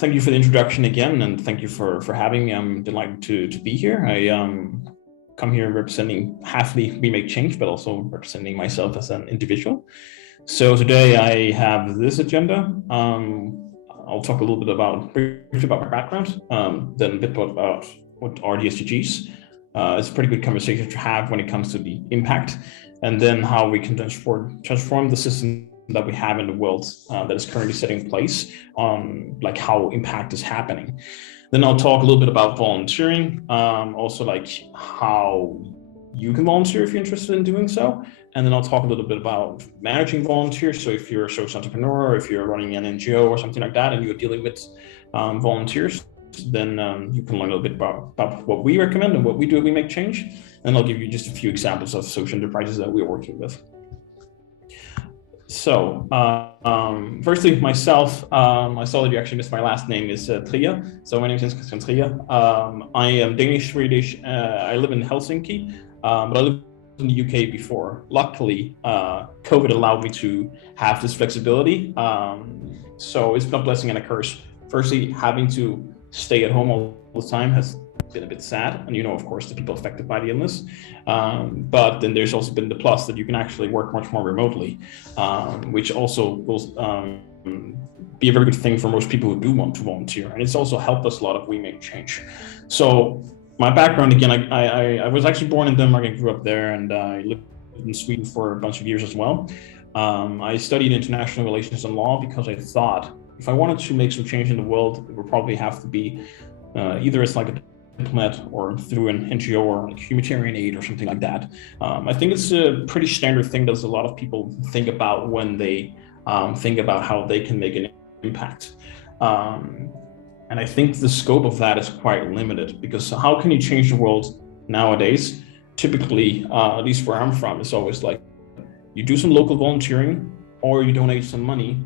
thank you for the introduction again, and thank you for having me. I'm delighted to be here. I come here representing Halfly We Make Change, but also representing myself as an individual. So today I have this agenda. I'll talk a little bit briefly about my background, then a bit about what are the SDGs. It's a pretty good conversation to have when it comes to the impact, and then how we can transform the system that we have in the world that is currently set in place, like how impact is happening. Then I'll talk a little bit about volunteering, also like how you can volunteer if you're interested in doing so. And then I'll talk a little bit about managing volunteers. So if you're a social entrepreneur, or if you're running an NGO or something like that, and you're dealing with volunteers, then you can learn a little bit about what we recommend and what we do at We Make Change. And I'll give you just a few examples of social enterprises that we're working with. So, firstly, myself, I saw that you actually missed my last name is Trier. So my name is Christian Trier. I am Danish, Swedish. I live in Helsinki, but I lived in the UK before. Luckily, COVID allowed me to have this flexibility. So it's been a blessing and a curse. Firstly, having to stay at home all the time has been a bit sad, and of course, the people affected by the illness. But then there's also been the plus that you can actually work much more remotely, which also will be a very good thing for most people who do want to volunteer. And it's also helped us a lot of We Make Change. So my background, again, I was actually born in Denmark and grew up there, and I lived in Sweden for a bunch of years as well. I studied international relations and law because I thought if I wanted to make some change in the world, it would probably have to be either as like a diplomat or through an NGO or like humanitarian aid or something like that. I think it's a pretty standard thing that a lot of people think about when they think about how they can make an impact. And I think the scope of that is quite limited, because how can you change the world nowadays? Typically, at least where I'm from, it's always like you do some local volunteering, or you donate some money,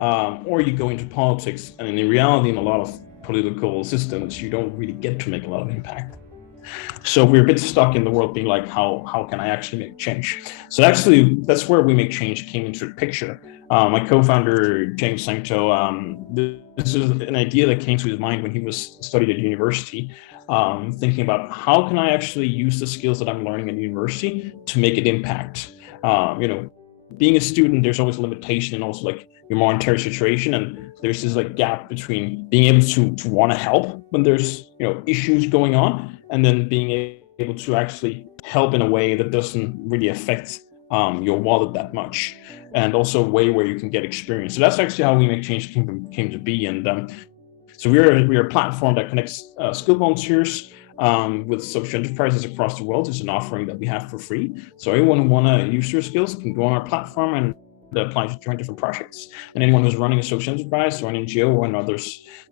or you go into politics. And in reality, in a lot of political systems, you don't really get to make a lot of impact. So we're a bit stuck in the world being like, how can I actually make change? So actually, that's where We Make Change came into the picture. My co-founder, James Sancto, this is an idea that came to his mind when he was studied at university, thinking about how can I actually use the skills that I'm learning at university to make an impact. Being a student, there's always a limitation, and also like your monetary situation, and there's this like gap between being able to want to help when there's issues going on, and then being able to actually help in a way that doesn't really affect your wallet that much, and also a way where you can get experience. So that's actually how We Make Change came to be. And so we're a platform that connects skilled volunteers with social enterprises across the world. It's an offering that we have for free. So anyone who want to use their skills can go on our platform and apply to join different projects. And anyone who's running a social enterprise or an NGO or another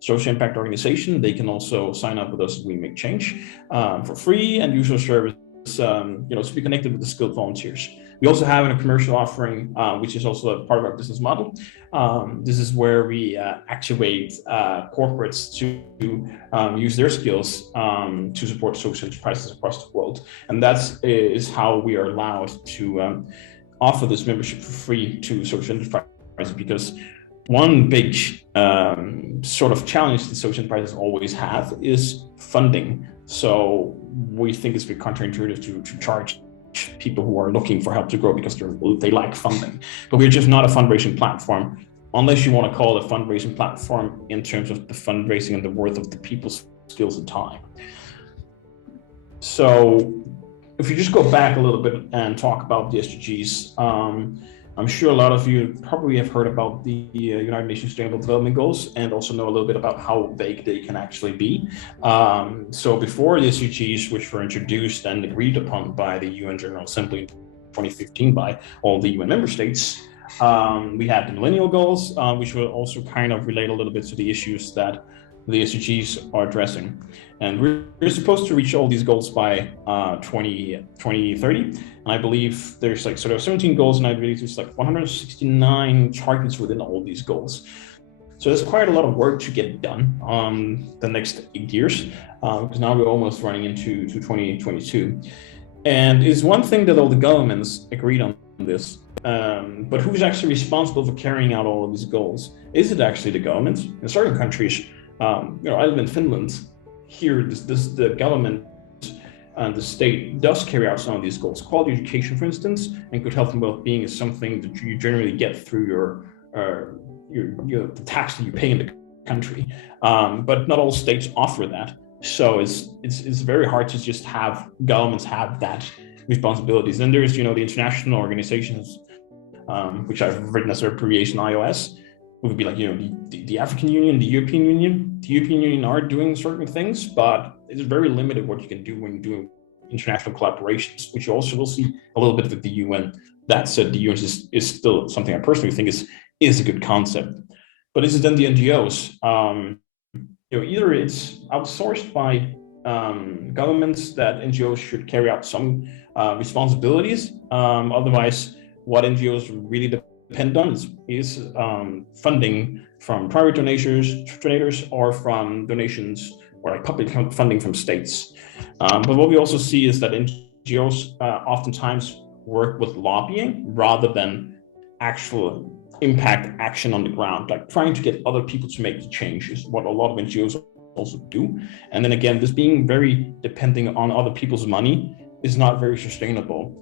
social impact organization, they can also sign up with us at We Make Change for free and use our service, to be connected with the skilled volunteers. We also have a commercial offering, which is also a part of our business model. This is where we actuate corporates to use their skills to support social enterprises across the world. And that is how we are allowed to offer this membership for free to social enterprises, because one big sort of challenge that social enterprises always have is funding. So we think it's a bit counterintuitive to charge people who are looking for help to grow because they lack funding. But we're just not a fundraising platform, unless you want to call it a fundraising platform in terms of the fundraising and the worth of the people's skills and time. So if you just go back a little bit and talk about the SDGs, I'm sure a lot of you probably have heard about the United Nations Sustainable Development Goals, and also know a little bit about how vague they can actually be. So before the SDGs, which were introduced and agreed upon by the UN General Assembly in 2015 by all the UN member states, we had the Millennial Goals, which will also kind of relate a little bit to the issues that the SDGs are addressing. And we're supposed to reach all these goals by 2030. And I believe there's like sort of 17 goals, and I believe there's like 169 targets within all these goals. So there's quite a lot of work to get done the next 8 years, because now we're almost running into 2022. And it's one thing that all the governments agreed on this, but who's actually responsible for carrying out all of these goals? Is it actually the government? In certain countries, I live in Finland. Here, the government and the state does carry out some of these goals. Quality education, for instance, and good health and well-being is something that you generally get through the tax that you pay in the country. But not all states offer that. So it's very hard to just have governments have that responsibilities. Then there's the international organizations, which I've written as an abbreviation IOS. It would be like the African Union, the European Union. The European Union are doing certain things, but it's very limited what you can do when you're doing international collaborations, which you also will see a little bit with the UN. That said, the UN is still something I personally think is a good concept. But this is then the NGOs. Either it's outsourced by governments that NGOs should carry out some responsibilities. Otherwise, what NGOs really depend on is funding from private donors or from donations or like public funding from states. But what we also see is that NGOs oftentimes work with lobbying rather than actual impact action on the ground, like trying to get other people to make the change is what a lot of NGOs also do. And then again, this being very depending on other people's money is not very sustainable.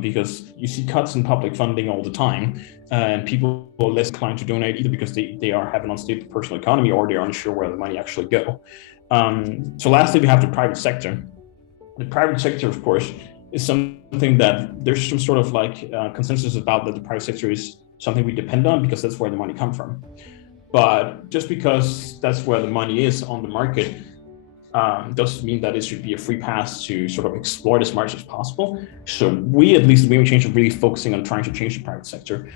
Because you see cuts in public funding all the time, and people are less inclined to donate either because they have an unstable personal economy or they're unsure where the money actually go. So lastly, we have the private sector. The private sector, of course, is something that there's some sort of consensus about, that the private sector is something we depend on because that's where the money comes from. But just because that's where the money is on the market, doesn't mean that it should be a free pass to sort of explore as much as possible. So we, at least at Women Change, are really focusing on trying to change the private sector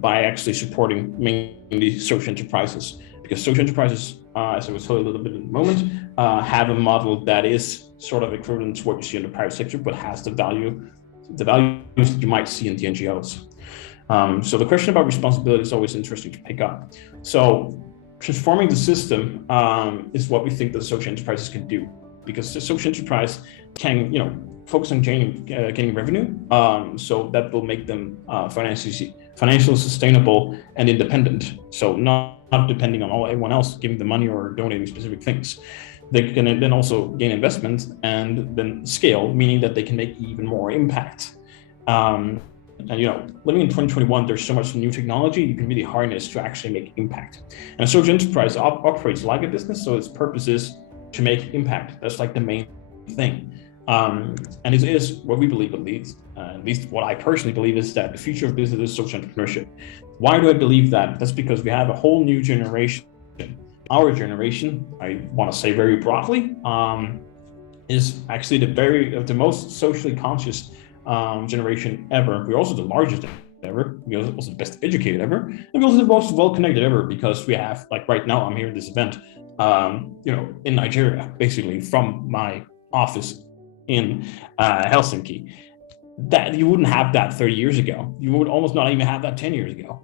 by actually supporting mainly social enterprises, because social enterprises, as I will tell you a little bit in a moment, have a model that is sort of equivalent to what you see in the private sector, but has the values that you might see in the NGOs. So the question about responsibility is always interesting to pick up. So transforming the system is what we think that social enterprises can do, because the social enterprise can, focus on gaining revenue. So that will make them financially sustainable and independent. So not depending on everyone else giving the money or donating specific things. They can then also gain investment and then scale, meaning that they can make even more impact. And living in 2021, there's so much new technology you can really harness to actually make impact. And a social enterprise operates like a business, so its purpose is to make impact. That's like the main thing. And it is what we believe, at least what I personally believe, is that the future of business is social entrepreneurship. Why do I believe that? That's because we have a whole new generation. Our generation, I want to say very broadly, is actually the most socially conscious generation ever. We're also the largest ever. We're also the best educated ever, and we're also the most well-connected ever, because we have, like right now, I'm here at this event, in Nigeria, basically from my office in Helsinki. That you wouldn't have that 30 years ago. You would almost not even have that 10 years ago.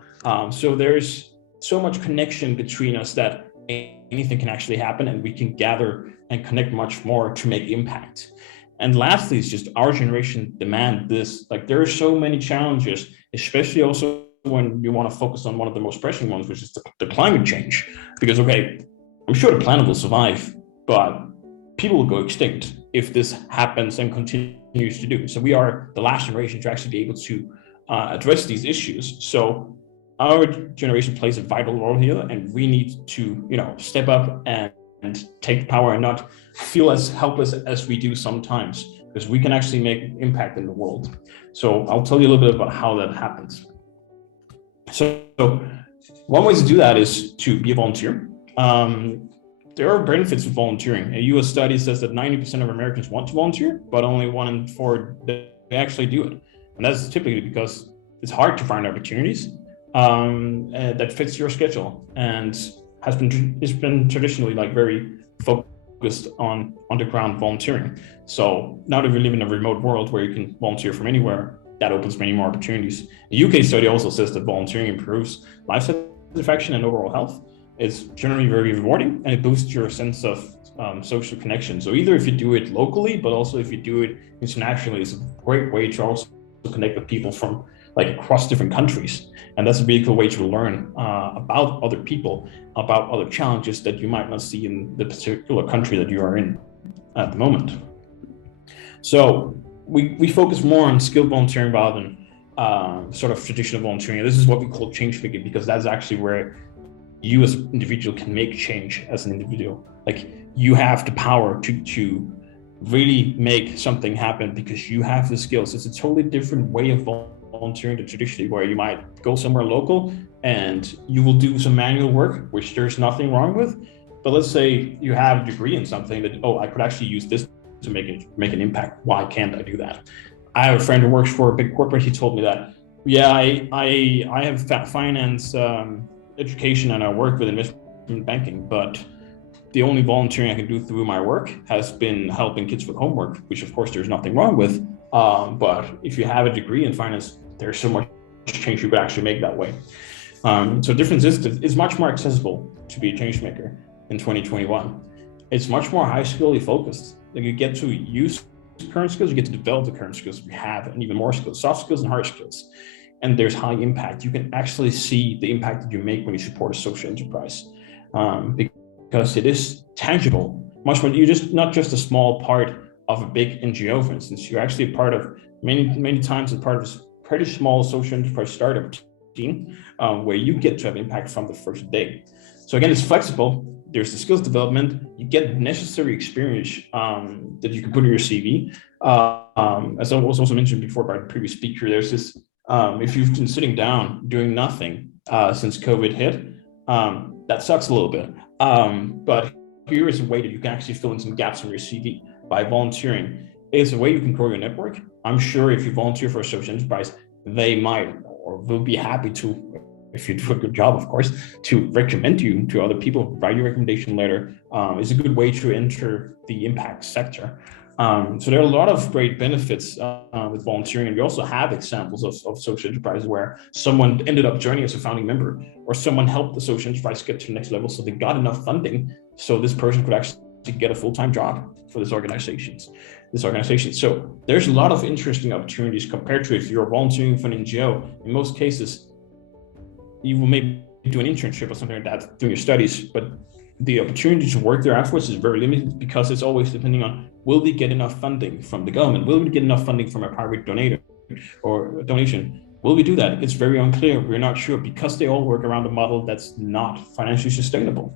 So there's so much connection between us that anything can actually happen, and we can gather and connect much more to make impact. And lastly, it's just our generation demand this. Like, there are so many challenges, especially also when you want to focus on one of the most pressing ones, which is the climate change. Because, okay, I'm sure the planet will survive, but people will go extinct if this happens and continues to do. So we are the last generation to actually be able to address these issues. So our generation plays a vital role here, and we need to, step up and take power and not feel as helpless as we do sometimes, because we can actually make impact in the world. So I'll tell you a little bit about how that happens. So one way to do that is to be a volunteer. There are benefits of volunteering. A US study says that 90% of Americans want to volunteer, but only 1 in 4 they actually do it. And that's typically because it's hard to find opportunities that fits your schedule, and it's been traditionally very focused on underground volunteering. So now that we live in a remote world where you can volunteer from anywhere, that opens many more opportunities. The UK study also says that volunteering improves life satisfaction and overall health. It's generally very rewarding, and it boosts your sense of social connection. So either if you do it locally, but also if you do it internationally, it's a great way to also connect with people from like across different countries. And that's a really cool way to learn about other people, about other challenges that you might not see in the particular country that you are in at the moment. So we focus more on skilled volunteering rather than sort of traditional volunteering. This is what we call change making, because that's actually where you as an individual can make change as an individual. Like you have the power to really make something happen because you have the skills. It's a totally different way of volunteering to traditionally, where you might go somewhere local and you will do some manual work, which there's nothing wrong with. But let's say you have a degree in something that, oh, I could actually use this to make an impact. Why can't I do that? I have a friend who works for a big corporate. He told me that, yeah, I have finance education and I work with investment banking, but the only volunteering I can do through my work has been helping kids with homework, which of course there's nothing wrong with. But if you have a degree in finance, there's so much change you could actually make that way. So difference is it's much more accessible to be a change maker in 2021. It's much more high skilly focused. Like you get to use current skills, you get to develop the current skills we have, and even more skills, soft skills and hard skills. And there's high impact. You can actually see the impact that you make when you support a social enterprise, because it is tangible. Much more, you're just not just a small part of a big NGO, for instance. You're actually a part of many times a part of a pretty small social enterprise startup team, where you get to have impact from the first day. So again, it's flexible. There's the skills development. You get necessary experience that you can put in your CV. As I was also mentioned before by the previous speaker, there's this, if you've been sitting down doing nothing since COVID hit, that sucks a little bit. But here is a way that you can actually fill in some gaps in your CV by volunteering. It's a way you can grow your network. I'm sure if you volunteer for a social enterprise, they might or will be happy to, if you do a good job, of course, to recommend you to other people. Write your recommendation letter is a good way to enter the impact sector. So there are a lot of great benefits with volunteering. And we also have examples of social enterprise where someone ended up joining as a founding member, or someone helped the social enterprise get to the next level. So they got enough funding so this person could actually get a full-time job for this organization. So there's a lot of interesting opportunities compared to if you're volunteering for an NGO. In most cases, you will maybe do an internship or something like that during your studies, but the opportunity to work there afterwards is very limited, because it's always depending on, will we get enough funding from the government? Will we get enough funding from a private donator or donation? Will we do that? It's very unclear. We're not sure, because they all work around a model that's not financially sustainable.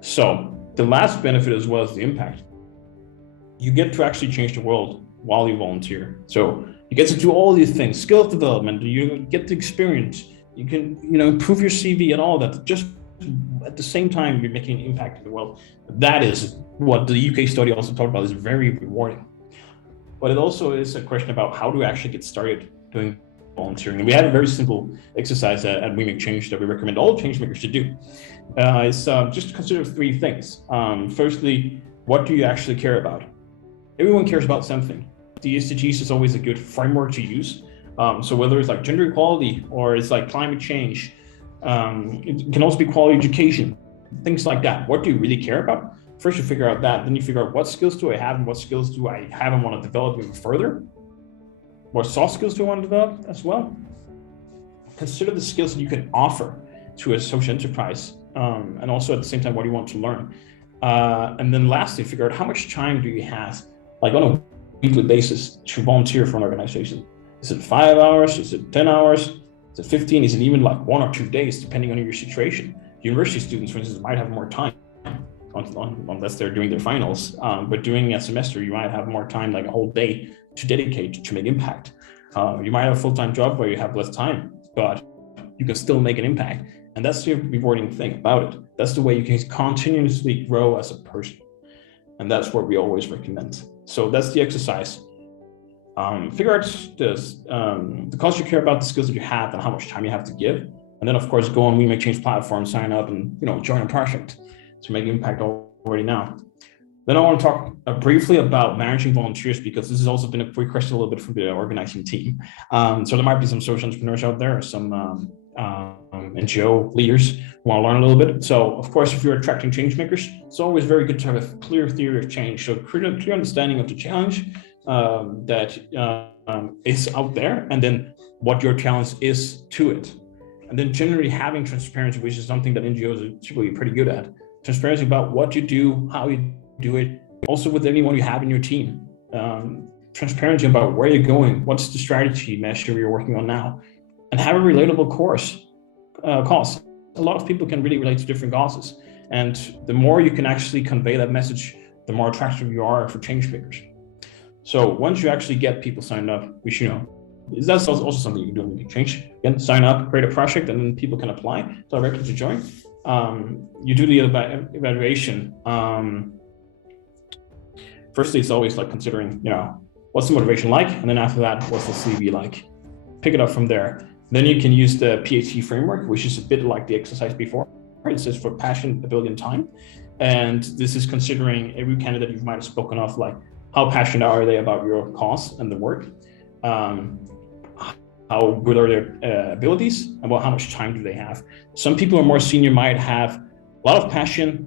So the last benefit as well is the impact. You get to actually change the world while you volunteer. So you get to do all these things, skill development, you get the experience, you can, improve your CV and all that, just at the same time you're making an impact in the world. That is what the UK study also talked about, is very rewarding. But it also is a question about how do we actually get started doing volunteering. And we have a very simple exercise at We Make Change that we recommend all change makers to do. It's just consider three things. Firstly, what do you actually care about? Everyone cares about something. The SDGs is always a good framework to use. So whether it's like gender equality or it's like climate change, it can also be quality education, things like that. What do you really care about? First, you figure out that, then you figure out what skills do I have and what skills do I have and want to develop even further. What soft skills do I want to develop as well? Consider the skills that you can offer to a social enterprise, and also at the same time, what do you want to learn? And then lastly, figure out how much time do you have, like on a weekly basis, to volunteer for an organization. Is it 5 hours? Is it 10 hours? Is it 15? Is it even like 1 or 2 days, depending on your situation? University students, for instance, might have more time, unless they're doing their finals. But during a semester, you might have more time, like a whole day, to dedicate to make impact. You might have a full-time job where you have less time, but you can still make an impact. And that's the rewarding thing about it. That's the way you can continuously grow as a person. And that's what we always recommend. So that's the exercise. Figure out the cost you care about, the skills that you have, and how much time you have to give. And then, of course, go on We Make Change platform, sign up, and join a project to make impact already now. Then I want to talk briefly about managing volunteers, because this has also been a request a little bit from the organizing team. So there might be some social entrepreneurs out there, some NGO leaders who want to learn a little bit. So, of course, if you're attracting change makers, it's always very good to have a clear theory of change. So clear understanding of the challenge that is out there, and then what your challenge is to it. And then generally having transparency, which is something that NGOs are typically pretty good at. Transparency about what you do, how you do it, also with anyone you have in your team. Transparency about where you're going, what's the strategy measure you're working on now, and have a relatable cause. A lot of people can really relate to different causes. And the more you can actually convey that message, the more attractive you are for change makers. So once you actually get people signed up, which, that's also something you can do in Change. Again, sign up, create a project, and then people can apply directly to join. You do the evaluation. Firstly, it's always like considering, what's the motivation like? And then after that, what's the CV like? Pick it up from there. Then you can use the PhD framework, which is a bit like the exercise before. It says for passion, ability, and time. And this is considering every candidate you might have spoken of, like how passionate are they about your cause and the work? How good are their abilities, and how much time do they have? Some people who are more senior might have a lot of passion,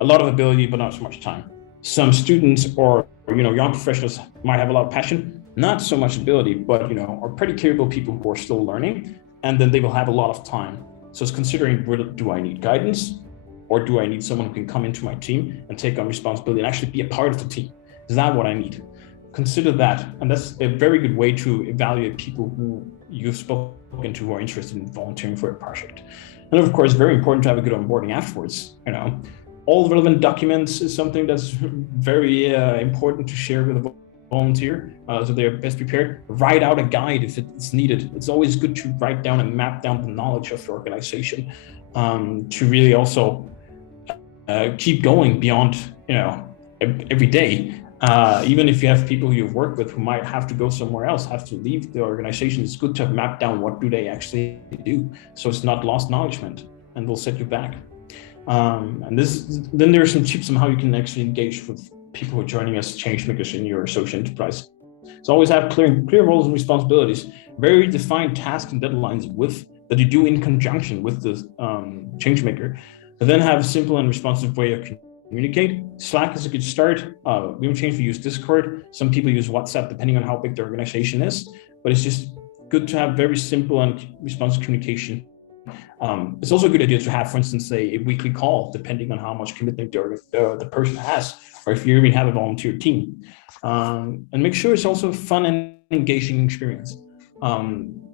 a lot of ability, but not so much time. Some students or young professionals might have a lot of passion, not so much ability, but are pretty capable people who are still learning, and then they will have a lot of time. So it's considering, do I need guidance, or do I need someone who can come into my team and take on responsibility and actually be a part of the team? Is that what I need? Consider that, and that's a very good way to evaluate people who you've spoken to who are interested in volunteering for a project. And of course, very important to have a good onboarding afterwards. All the relevant documents is something that's very important to share with a volunteer, so they're best prepared. Write out a guide if it's needed. It's always good to write down and map down the knowledge of the organization, to really also keep going beyond every day. Even if you have people you work with who might have to go somewhere else, have to leave the organization, it's good to have mapped down what do they actually do, so it's not lost knowledgement and will set you back. And then there are some tips on how you can actually engage with people who are joining as change makers in your social enterprise. So always have clear roles and responsibilities, very defined tasks and deadlines that you do in conjunction with the change maker. And then have a simple and responsive way of communicate. Slack is a good start. We use Discord. Some people use WhatsApp, depending on how big the organization is, but it's just good to have very simple and responsive communication. It's also a good idea to have, for instance, a weekly call, depending on how much commitment the person has, or if you even have a volunteer team. And make sure it's also a fun and engaging experience.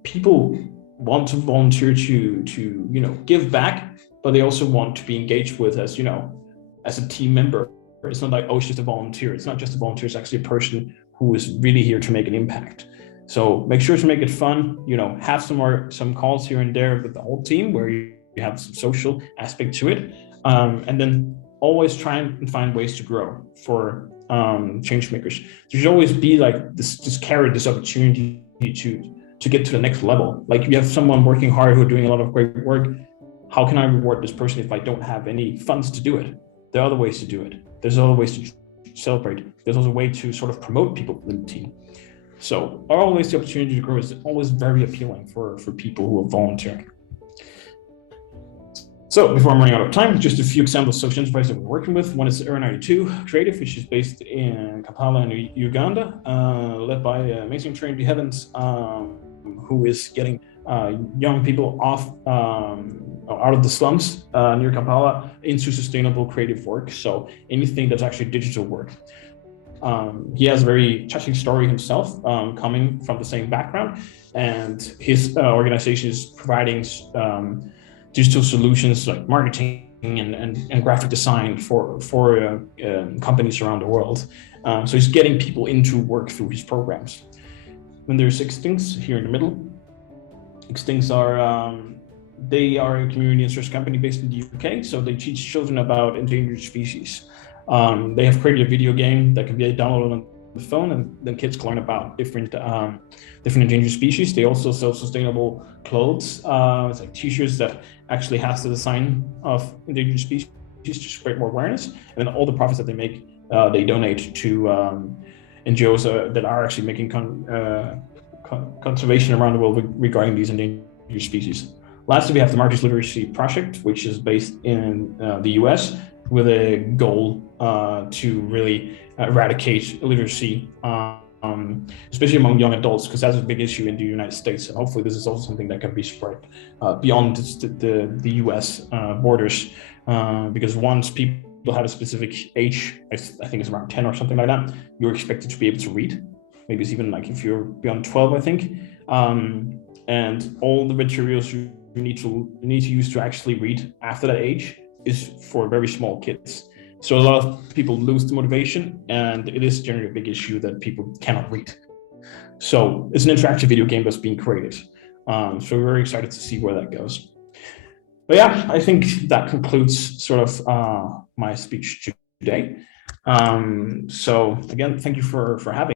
People want to volunteer to give back, but they also want to be engaged with as a team member. It's not like, it's just a volunteer. It's not just a volunteer, it's actually a person who is really here to make an impact. So make sure to make it fun, have some calls here and there with the whole team where you have some social aspect to it. And then always try and find ways to grow for change makers. There should always be like this carrot, this opportunity to get to the next level. Like, you have someone working hard who are doing a lot of great work. How can I reward this person if I don't have any funds to do it? There are other ways to do it. There's other ways to celebrate. There's also a way to sort of promote people in the team. So always the opportunity to grow is always very appealing for people who are volunteering. So before I'm running out of time, just a few examples of social enterprise that we're working with. One is Era 92 Creative, which is based in Kampala in Uganda, led by amazing Trinity Heavens, who is getting young people out of the slums near Kampala into sustainable creative work. So anything that's actually digital work. He has a very touching story himself, coming from the same background, and his organization is providing digital solutions like marketing and graphic design for companies around the world. So he's getting people into work through his programs. Then there's Extincts here in the middle. Extincts they are a community and research company based in the UK. So they teach children about endangered species. They have created a video game that can be downloaded on the phone, and then kids can learn about different endangered species. They also sell sustainable clothes. It's like t-shirts that actually has the design of endangered species to spread more awareness. And then all the profits that they make, they donate to NGOs that are actually making conservation around the world regarding these endangered species. Lastly, we have the Marcus Literacy Project, which is based in the US, with a goal to really eradicate illiteracy especially among young adults, because that's a big issue in the United States. And hopefully this is also something that can be spread beyond the US borders, because once people have a specific age, I think it's around 10 or something like that, you're expected to be able to read. Maybe it's even like if you're beyond 12, I think. And all the materials you need to use to actually read after that age is for very small kids. So a lot of people lose the motivation, and it is generally a big issue that people cannot read. So it's an interactive video game that's being created. So we're very excited to see where that goes. But yeah, I think that concludes sort of my speech today. So again, thank you for having me.